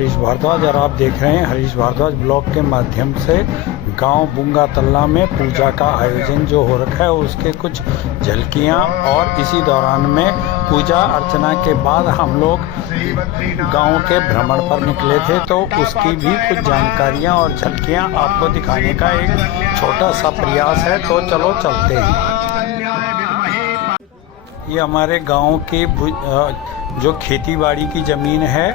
हरीश भारद्वाज और आप देख रहे हैं हरीश भारद्वाज ब्लॉग के माध्यम से गांव बुंगा तल्ला में पूजा का आयोजन जो हो रखा है उसके कुछ झलकियां। और इसी दौरान में पूजा अर्चना के बाद हम लोग गांव के भ्रमण पर निकले थे, तो उसकी भी कुछ जानकारियां और झलकियां आपको दिखाने का एक छोटा सा प्रयास है। तो चलो चलते हैं। ये हमारे गांव की जो खेती बाड़ी की ज़मीन है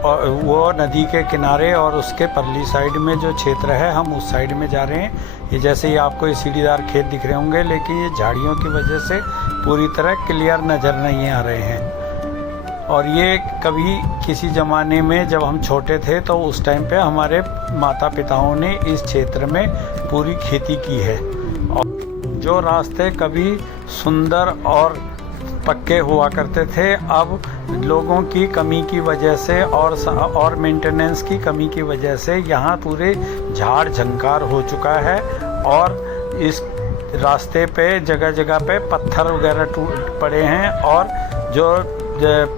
और वो नदी के किनारे और उसके परली साइड में जो क्षेत्र है हम उस साइड में जा रहे हैं। ये जैसे ही आपको ये सीढ़ीदार खेत दिख रहे होंगे, लेकिन ये झाड़ियों की वजह से पूरी तरह क्लियर नज़र नहीं आ रहे हैं। और ये कभी किसी ज़माने में जब हम छोटे थे तो उस टाइम पे हमारे माता पिताओं ने इस क्षेत्र में पूरी खेती की है। और जो रास्ते कभी सुंदर और पक्के हुआ करते थे, अब लोगों की कमी की वजह से और मेंटेनेंस की कमी की वजह से यहाँ पूरे झाड़ झंकार हो चुका है। और इस रास्ते पे जगह जगह पे पत्थर वगैरह टूट पड़े हैं और जो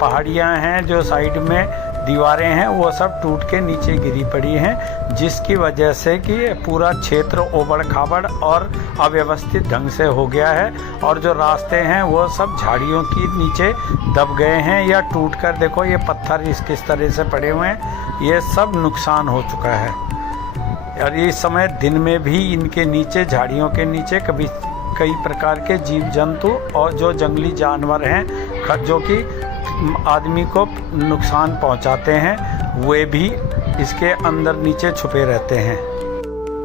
पहाड़ियाँ हैं, जो साइड में दीवारें हैं, वो सब टूट के नीचे गिरी पड़ी हैं, जिसकी वजह से कि पूरा क्षेत्र ओबड़ खाबड़ और अव्यवस्थित ढंग से हो गया है। और जो रास्ते हैं वो सब झाड़ियों की नीचे दब गए हैं या टूट कर, देखो ये पत्थर किस तरह से पड़े हुए हैं, ये सब नुकसान हो चुका है। और इस समय दिन में भी इनके नीचे, झाड़ियों के नीचे कई प्रकार के जीव जंतु और जो जंगली जानवर हैं जो कि आदमी को नुकसान पहुंचाते हैं, वे भी इसके अंदर नीचे छुपे रहते हैं।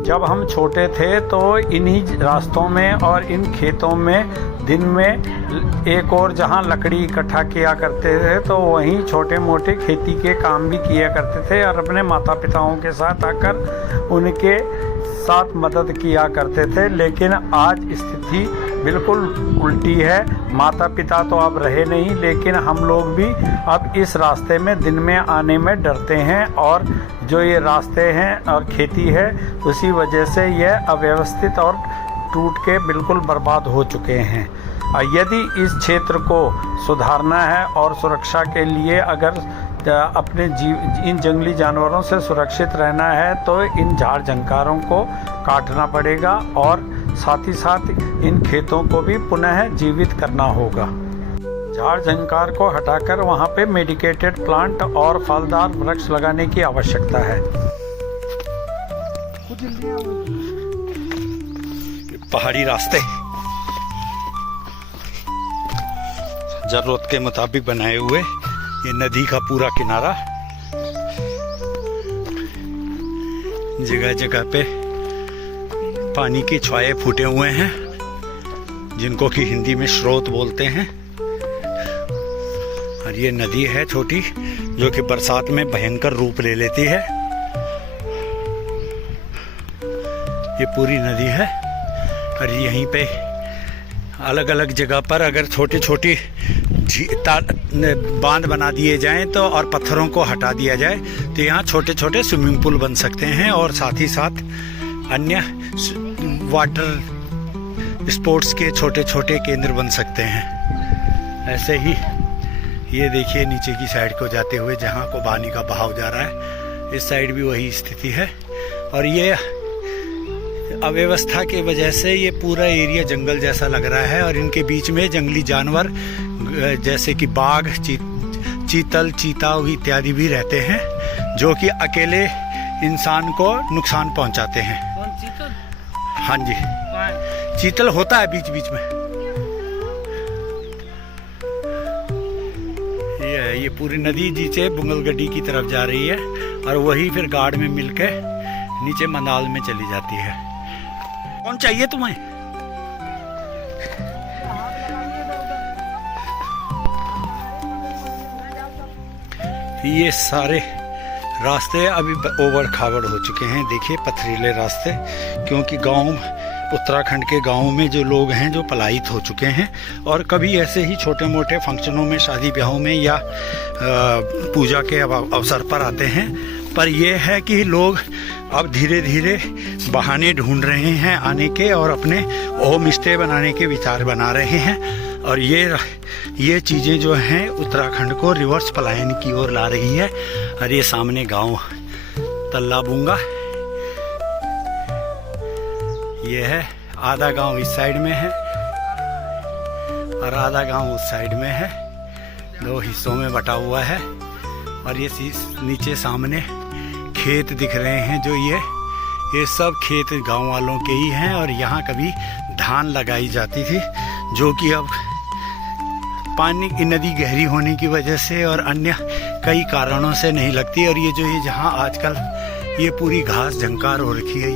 जब हम छोटे थे तो इन्हीं रास्तों में और इन खेतों में दिन में एक और जहां लकड़ी इकट्ठा किया करते थे तो वहीं छोटे मोटे खेती के काम भी किया करते थे और अपने माता पिताओं के साथ आकर उनके साथ मदद किया करते थे। लेकिन आज स्थिति बिल्कुल उल्टी है। माता पिता तो अब रहे नहीं, लेकिन हम लोग भी अब इस रास्ते में दिन में आने में डरते हैं। और जो ये रास्ते हैं और खेती है, उसी वजह से यह अव्यवस्थित और टूट के बिल्कुल बर्बाद हो चुके हैं। यदि इस क्षेत्र को सुधारना है और सुरक्षा के लिए अगर अपने इन जंगली जानवरों से सुरक्षित रहना है तो इन झाड़ झंकारों को काटना पड़ेगा और साथ ही साथ इन खेतों को भी पुनः जीवित करना होगा। झाड़ झंकार को हटाकर वहाँ पे मेडिकेटेड प्लांट और फलदार वृक्ष लगाने की आवश्यकता है। पहाड़ी रास्ते जरूरत के मुताबिक बनाए हुए, ये नदी का पूरा किनारा, जगह जगह पे पानी के छाये फूटे हुए हैं जिनको कि हिंदी में स्रोत बोलते हैं। और ये नदी है छोटी जो कि बरसात में भयंकर रूप ले लेती है। ये पूरी नदी है और यहीं पे अलग अलग जगह पर अगर छोटी छोटी बांध बना दिए जाएं तो और पत्थरों को हटा दिया जाए तो यहाँ छोटे छोटे स्विमिंग पूल बन सकते हैं और साथ ही साथ अन्य वाटर स्पोर्ट्स के छोटे छोटे केंद्र बन सकते हैं। ऐसे ही ये देखिए नीचे की साइड को जाते हुए जहाँ को पानी का बहाव जा रहा है, इस साइड भी वही स्थिति है। और ये अव्यवस्था की वजह से ये पूरा एरिया जंगल जैसा लग रहा है और इनके बीच में जंगली जानवर जैसे कि बाघ, चीतल, चीता इत्यादि भी रहते हैं जो कि अकेले इंसान को नुकसान पहुंचाते हैं। कौन चीतल? हाँ जी, चीतल होता है बीच बीच में। ये पूरी नदी नीचे बुंगलगड्डी की तरफ जा रही है और वही फिर गाड़ में मिलके नीचे मनाल में चली जाती है। कौन चाहिए तुम्हें? ये सारे रास्ते अभी ओवर खावड़ हो चुके हैं। देखिए पथरीले रास्ते, क्योंकि गांव उत्तराखंड के गांवों में जो लोग हैं जो पलायित हो चुके हैं और कभी ऐसे ही छोटे मोटे फंक्शनों में, शादी ब्याहों में या पूजा के अवसर पर आते हैं। पर यह है कि लोग अब धीरे धीरे बहाने ढूंढ रहे हैं आने के और अपने होम स्टे बनाने के विचार बना रहे हैं। और ये चीज़ें जो हैं उत्तराखंड को रिवर्स पलायन की ओर ला रही है। और ये सामने गांव तल्लाबूंगा, ये है आधा गांव इस साइड में है और आधा गांव उस साइड में है, दो हिस्सों में बटा हुआ है। और ये नीचे सामने खेत दिख रहे हैं, जो ये सब खेत गांव वालों के ही हैं। और यहाँ कभी धान लगाई जाती थी, जो कि अब पानी की नदी गहरी होने की वजह से और अन्य कई कारणों से नहीं लगती। और ये जहाँ आजकल ये पूरी घास झंकार हो रखी है,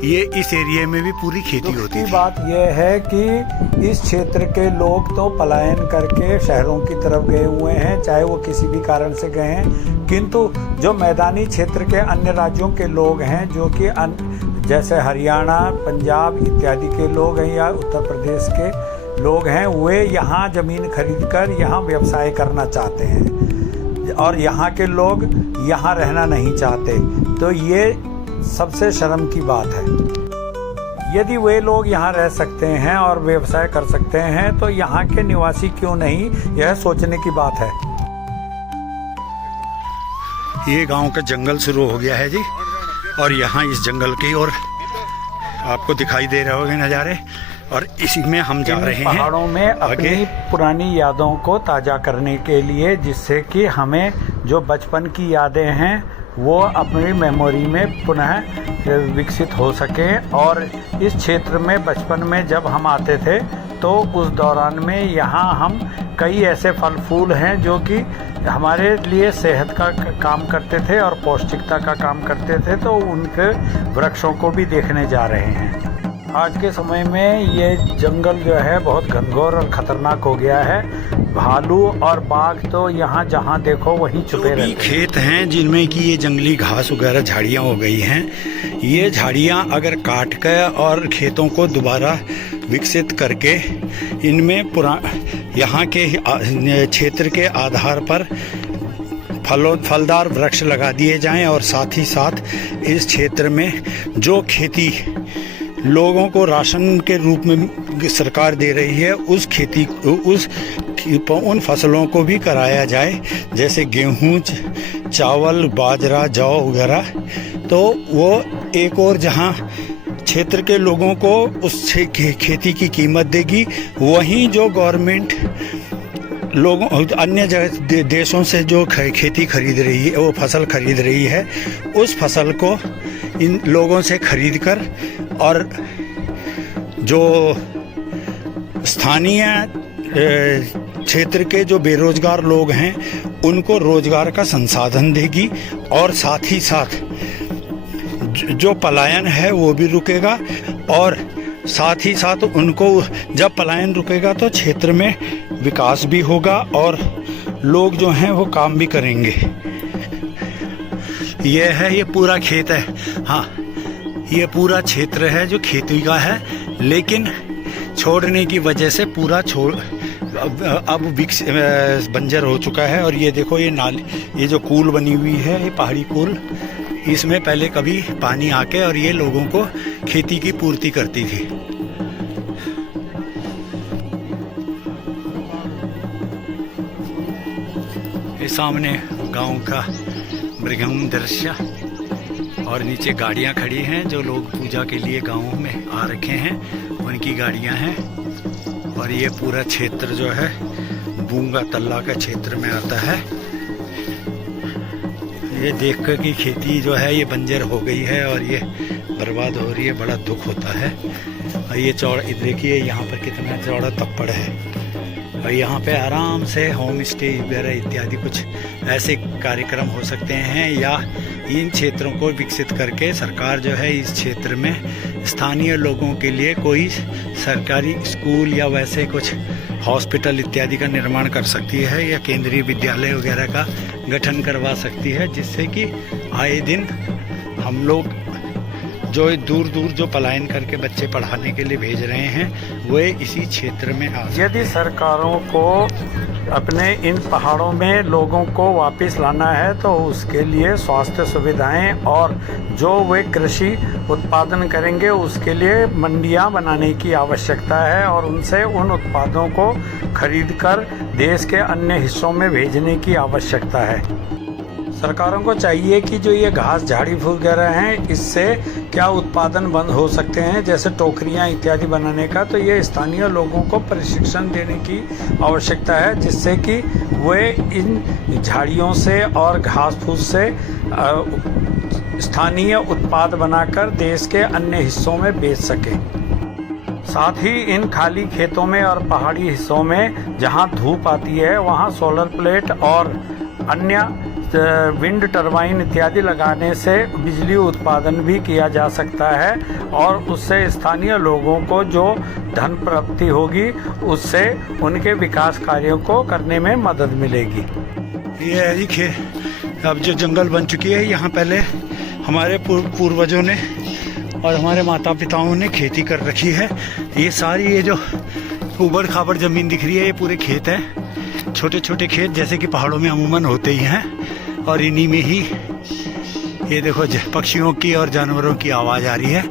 ये इस एरिया में भी पूरी खेती होती है। बात यह है कि इस क्षेत्र के लोग तो पलायन करके शहरों की तरफ गए हुए हैं, चाहे वो किसी भी कारण से गए हैं, किंतु जो मैदानी क्षेत्र के अन्य राज्यों के लोग हैं, जो कि जैसे हरियाणा, पंजाब इत्यादि के लोग हैं या उत्तर प्रदेश के लोग हैं, वे यहाँ ज़मीन खरीदकर यहाँ व्यवसाय करना चाहते हैं और यहाँ के लोग यहाँ रहना नहीं चाहते। तो ये सबसे शर्म की बात है। यदि वे लोग यहाँ रह सकते हैं और व्यवसाय कर सकते हैं, तो यहाँ के निवासी क्यों नहीं, यह सोचने की बात है। ये गांव का जंगल शुरू हो गया है जी, और यहाँ इस जंगल की ओर आपको दिखाई दे रहे होंगे नज़ारे, और इसी में हम जा रहे हैं पहाड़ों में अपनी पुरानी यादों को ताज़ा करने के लिए, जिससे कि हमें जो बचपन की यादें हैं वो अपनी मेमोरी में पुनः विकसित हो सकें। और इस क्षेत्र में बचपन में जब हम आते थे तो उस दौरान में यहाँ हम कई ऐसे फल फूल हैं जो कि हमारे लिए सेहत का काम करते थे और पौष्टिकता का काम करते थे, तो उनके वृक्षों को भी देखने जा रहे हैं। आज के समय में ये जंगल जो है बहुत घनघोर और ख़तरनाक हो गया है। भालू और बाघ तो यहाँ जहाँ देखो वहीं छुपे रहते हैं। खेत हैं जिनमें कि ये जंगली घास वगैरह झाड़ियाँ हो गई हैं, ये झाड़ियाँ अगर काट कर और खेतों को दोबारा विकसित करके इनमें यहाँ के क्षेत्र के आधार पर फलदार वृक्ष लगा दिए जाएं, और साथ ही साथ इस क्षेत्र में जो खेती लोगों को राशन के रूप में सरकार दे रही है, उस खेती उन फसलों को भी कराया जाए, जैसे गेहूं, चावल, बाजरा, जौ वगैरह। तो वो एक और जहां क्षेत्र के लोगों को उस खेती की कीमत देगी, वहीं जो गवर्नमेंट लोगों अन्य देशों से जो खेती खरीद रही है, वो फसल खरीद रही है, उस फसल को इन लोगों से खरीद कर और जो स्थानीय क्षेत्र के जो बेरोजगार लोग हैं उनको रोजगार का संसाधन देगी, और साथ ही साथ जो पलायन है वो भी रुकेगा। और साथ ही साथ उनको जब पलायन रुकेगा तो क्षेत्र में विकास भी होगा और लोग जो हैं वो काम भी करेंगे। ये पूरा खेत है, हाँ ये पूरा क्षेत्र है जो खेती का है, लेकिन छोड़ने की वजह से पूरा अब बंजर हो चुका है। और ये देखो ये नाली, ये जो कूल बनी हुई है, ये पहाड़ी कूल, इसमें पहले कभी पानी आके और ये लोगों को खेती की पूर्ति करती थी। ये सामने गांव का मृगम दृश्य, और नीचे गाड़ियां खड़ी हैं, जो लोग पूजा के लिए गांव में आ रखे हैं उनकी गाड़ियां हैं। और ये पूरा क्षेत्र जो है बूंगा तल्ला का क्षेत्र में आता है। ये देखकर कि खेती जो है ये बंजर हो गई है और ये बर्बाद हो रही है, बड़ा दुख होता है। और ये चौड़ा देखिए यहाँ पर कितना चौड़ा तप्पड़ है, और यहाँ पे आराम से होम स्टे वगैरह इत्यादि कुछ ऐसे कार्यक्रम हो सकते हैं। या इन क्षेत्रों को विकसित करके सरकार जो है इस क्षेत्र में स्थानीय लोगों के लिए कोई सरकारी स्कूल या वैसे कुछ हॉस्पिटल इत्यादि का निर्माण कर सकती है, या केंद्रीय विद्यालय वगैरह का गठन करवा सकती है, जिससे कि आए दिन हम लोग जो दूर दूर जो पलायन करके बच्चे पढ़ाने के लिए भेज रहे हैं वे इसी क्षेत्र में आ। यदि सरकारों को अपने इन पहाड़ों में लोगों को वापस लाना है तो उसके लिए स्वास्थ्य सुविधाएं और जो वे कृषि उत्पादन करेंगे उसके लिए मंडियां बनाने की आवश्यकता है और उनसे उन उत्पादों को खरीदकर देश के अन्य हिस्सों में भेजने की आवश्यकता है। सरकारों को चाहिए कि जो ये घास झाड़ी फूल वगैरह हैं इससे क्या उत्पादन बंद हो सकते हैं, जैसे टोकरियां इत्यादि बनाने का, तो ये स्थानीय लोगों को प्रशिक्षण देने की आवश्यकता है जिससे कि वे इन झाड़ियों से और घास फूस से स्थानीय उत्पाद बनाकर देश के अन्य हिस्सों में बेच सकें। साथ ही इन खाली खेतों में और पहाड़ी हिस्सों में जहां धूप आती है वहां सोलर प्लेट और अन्य विंड टरबाइन इत्यादि लगाने से बिजली उत्पादन भी किया जा सकता है और उससे स्थानीय लोगों को जो धन प्राप्ति होगी उससे उनके विकास कार्यों को करने में मदद मिलेगी। ये है जी अब जो जंगल बन चुकी है, यहाँ पहले हमारे पूर्वजों ने और हमारे माता पिताओं ने खेती कर रखी है। ये सारी ये जो ऊबड़ खाबड़ ज़मीन दिख रही है ये पूरे खेत हैं, छोटे छोटे खेत जैसे कि पहाड़ों में अमूमन होते ही हैं। और इन्हीं में ही ये देखो पक्षियों की और जानवरों की आवाज़ आ रही है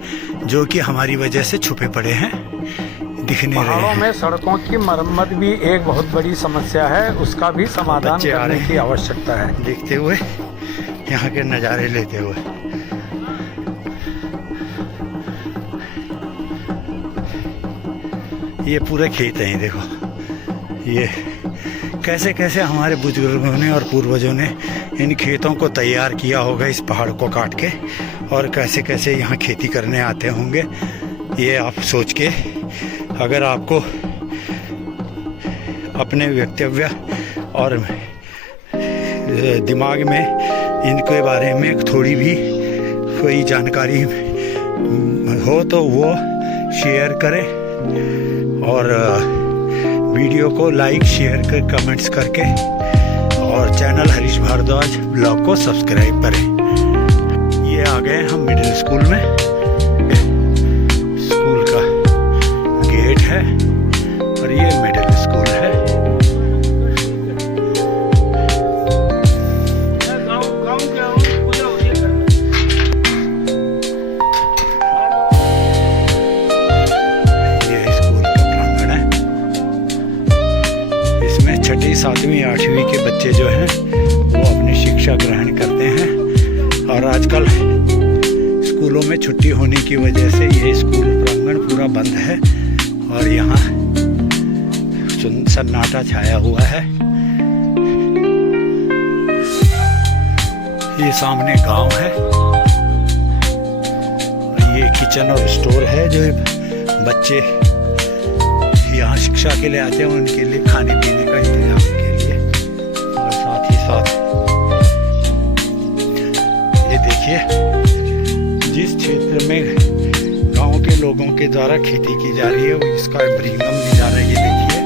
जो कि हमारी वजह से छुपे पड़े हैं, दिखने रहे हैं। पहाड़ों में सड़कों की मरम्मत भी एक बहुत बड़ी समस्या है, उसका भी समाधान करने की आवश्यकता है। देखते हुए यहाँ के नज़ारे लेते हुए ये पूरे खेत हैं, देखो ये कैसे कैसे हमारे बुजुर्गों ने और पूर्वजों ने इन खेतों को तैयार किया होगा इस पहाड़ को काट के, और कैसे कैसे यहाँ खेती करने आते होंगे। ये आप सोच के अगर आपको अपने वक्तव्य और दिमाग में इनके बारे में थोड़ी भी कोई जानकारी हो तो वो शेयर करें और वीडियो को लाइक शेयर कर कमेंट्स करके और चैनल हरीश भारद्वाज ब्लॉग को सब्सक्राइब करें। ये आ गए हम मिडिल स्कूल में, स्कूल का गेट है और ये मिडिल स्कूल है। छठी 7वीं 8वीं के बच्चे जो हैं वो अपनी शिक्षा ग्रहण करते हैं और आजकल स्कूलों में छुट्टी होने की वजह से ये स्कूल प्रांगण पूरा बंद है और यहाँ सन्नाटा छाया हुआ है। ये सामने गांव है और ये किचन और स्टोर है जो बच्चे यहाँ शिक्षा के लिए आते हैं, उनके लिए खाने पीने का इंतजाम के लिए। और साथ ही साथ ये देखिए जिस क्षेत्र में गांव के लोगों के द्वारा खेती की जा रही है इसका प्रीमियम नज़ारा ये देखिए,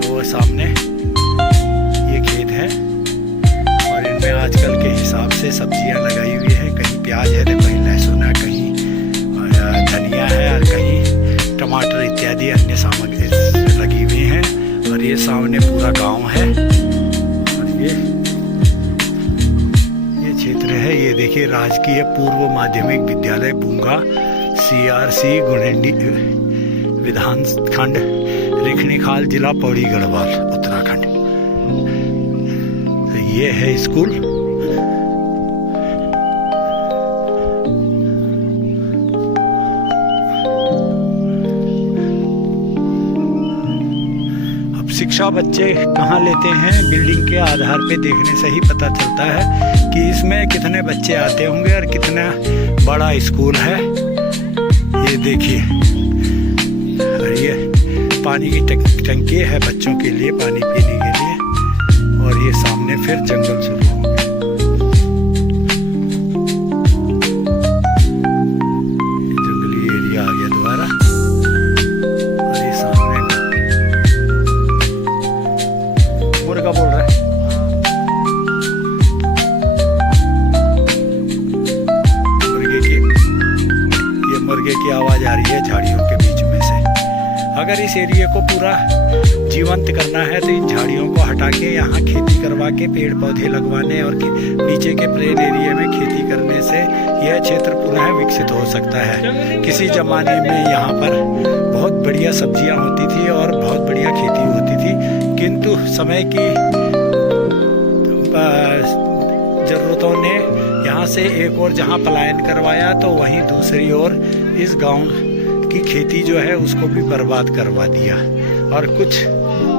तो वो सामने ये खेत है और इनमें आजकल के हिसाब से सब्जियां लगाई हुई है, कहीं प्याज है तो कहीं लहसुन है, कहीं धनिया है और कहीं टमाटर इत्यादि अन्य सामग्री लगी हुई हैं। और ये सामने पूरा गांव है और ये क्षेत्र है। ये देखिए राजकीय पूर्व माध्यमिक विद्यालय बूंगा CRC गुणेंडी विधान खंड रिखणीखाल जिला पौड़ी गढ़वाल उत्तराखंड। तो ये है स्कूल। शिक्षा बच्चे कहाँ लेते हैं, बिल्डिंग के आधार पे देखने से ही पता चलता है कि इसमें कितने बच्चे आते होंगे और कितना बड़ा स्कूल है। ये देखिए और ये पानी की टंकी है बच्चों के लिए पानी पीने के लिए और ये सामने फिर जंगल शुरू हो गया। जंगली एरिया आ गया दोबारा और ये सामने मुर्गा बोल रहा है। मुर्गे की आवाज़ आ रही है झाड़ियों के बीच में से। अगर इस एरिया को पूरा जीवंत करना है तो इन झाड़ियों को हटा के यहाँ खेती करवा के पेड़ पौधे लगवाने और नीचे के प्लेन एरिया में खेती करने से यह क्षेत्र पुनः विकसित हो सकता है। किसी ज़माने में यहाँ पर बहुत बढ़िया सब्जियाँ होती थी और बहुत बढ़िया खेती होती थी, किंतु समय की ज़रूरतों ने यहाँ से एक और जहाँ पलायन करवाया तो वहीं दूसरी ओर इस गांव की खेती जो है उसको भी बर्बाद करवा दिया। और कुछ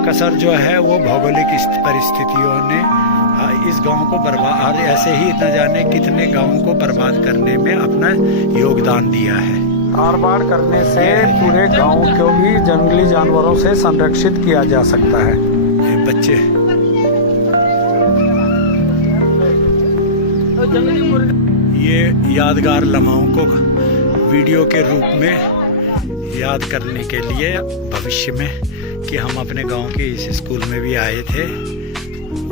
कसर जो है वो भौगोलिक परिस्थितियों ने इस गांव को बर्बाद, और ऐसे ही न जाने कितने गांवों को बर्बाद करने में अपना योगदान दिया है। आर बाड़ करने से पूरे गांव को भी जंगली जानवरों से संरक्षित किया जा सकता है। ये बच्चे ये यादगार लम्हों को वीडियो के रूप में याद करने के लिए भविष्य में कि हम अपने गांव के इस स्कूल में भी आए थे,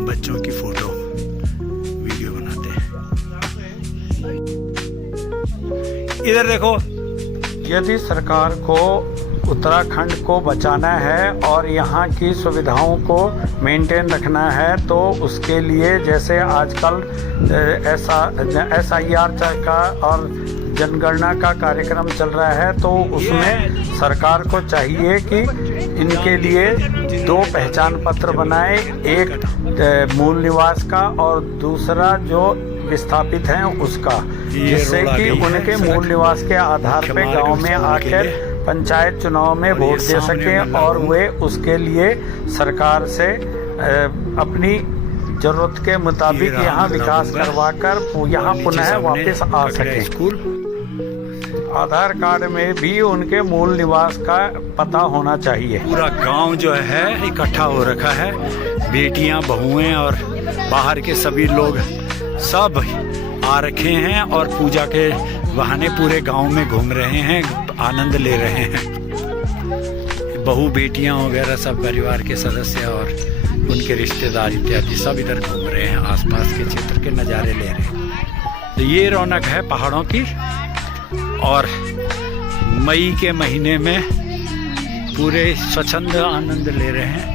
बच्चों की फोटो वीडियो बनाते हैं। इधर देखो, यदि सरकार को उत्तराखंड को बचाना है और यहाँ की सुविधाओं को मेंटेन रखना है तो उसके लिए जैसे आजकल SIR का और जनगणना का कार्यक्रम चल रहा है तो उसमें सरकार को चाहिए कि इनके लिए 2 पहचान पत्र बनाए, एक मूल निवास का और दूसरा जो विस्थापित हैं उसका, जिससे कि उनके मूल निवास के आधार पे गांव में आकर पंचायत चुनाव में वोट दे सकें और वे उसके लिए सरकार से अपनी जरूरत के मुताबिक यहाँ विकास करवाकर यहाँ पुनः वापस आ सकें। आधार कार्ड में भी उनके मूल निवास का पता होना चाहिए। पूरा गांव जो है इकट्ठा हो रखा है, बेटियां, बहुएं और बाहर के सभी लोग सब आ रखे हैं और पूजा के बहाने पूरे गांव में घूम रहे हैं, आनंद ले रहे हैं। बहू बेटियां वगैरह सब परिवार के सदस्य और उनके रिश्तेदार इत्यादि सब इधर घूम रहे हैं, आसपास के क्षेत्र के नज़ारे ले रहे हैं। तो ये रौनक है पहाड़ों की। और मई के महीने में पूरे स्वच्छंद आनंद ले रहे हैं।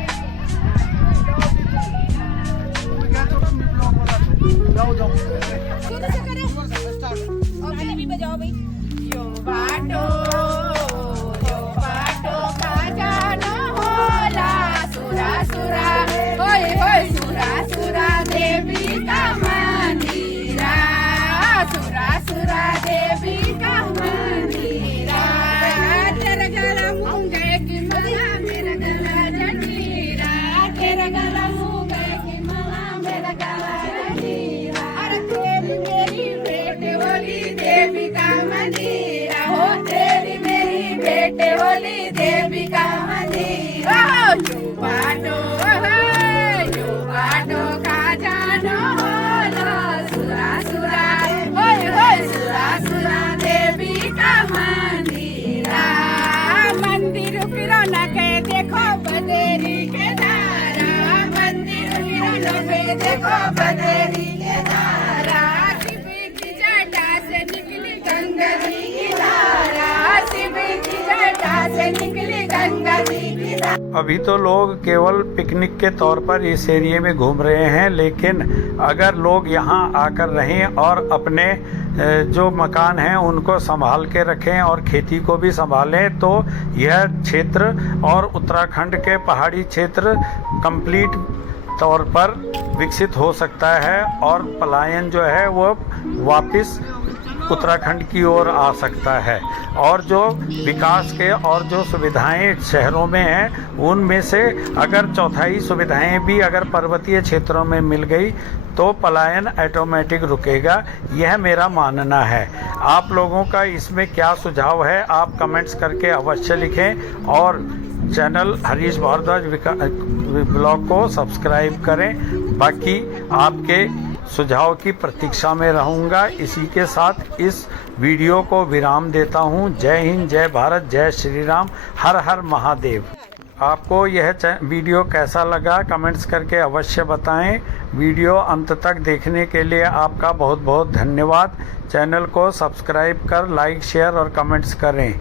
देखो बदरी के धारा, शिव की जटा से निकली गंगा जी की धारा, शिव की जटा से निकली गंगा जी की धारा। अभी तो लोग केवल पिकनिक के तौर पर इस एरिया में घूम रहे हैं, लेकिन अगर लोग यहाँ आकर रहें और अपने जो मकान हैं उनको संभाल के रखें और खेती को भी संभालें तो यह क्षेत्र और उत्तराखंड के पहाड़ी क्षेत्र कंप्लीट तौर पर विकसित हो सकता है और पलायन जो है वो वापस उत्तराखंड की ओर आ सकता है। और जो विकास के और जो सुविधाएं शहरों में हैं उनमें से अगर चौथाई सुविधाएं भी अगर पर्वतीय क्षेत्रों में मिल गई तो पलायन ऑटोमेटिक रुकेगा, यह मेरा मानना है। आप लोगों का इसमें क्या सुझाव है आप कमेंट्स करके अवश्य लिखें और चैनल हरीश भारद्वाज ब्लॉग को सब्सक्राइब करें। बाकी आपके सुझाव की प्रतीक्षा में रहूँगा। इसी के साथ इस वीडियो को विराम देता हूँ। जय हिंद, जय भारत, जय श्री राम, हर हर महादेव। आपको यह वीडियो कैसा लगा कमेंट्स करके अवश्य बताएं। वीडियो अंत तक देखने के लिए आपका बहुत बहुत धन्यवाद। चैनल को सब्सक्राइब कर लाइक, शेयर और कमेंट्स करें।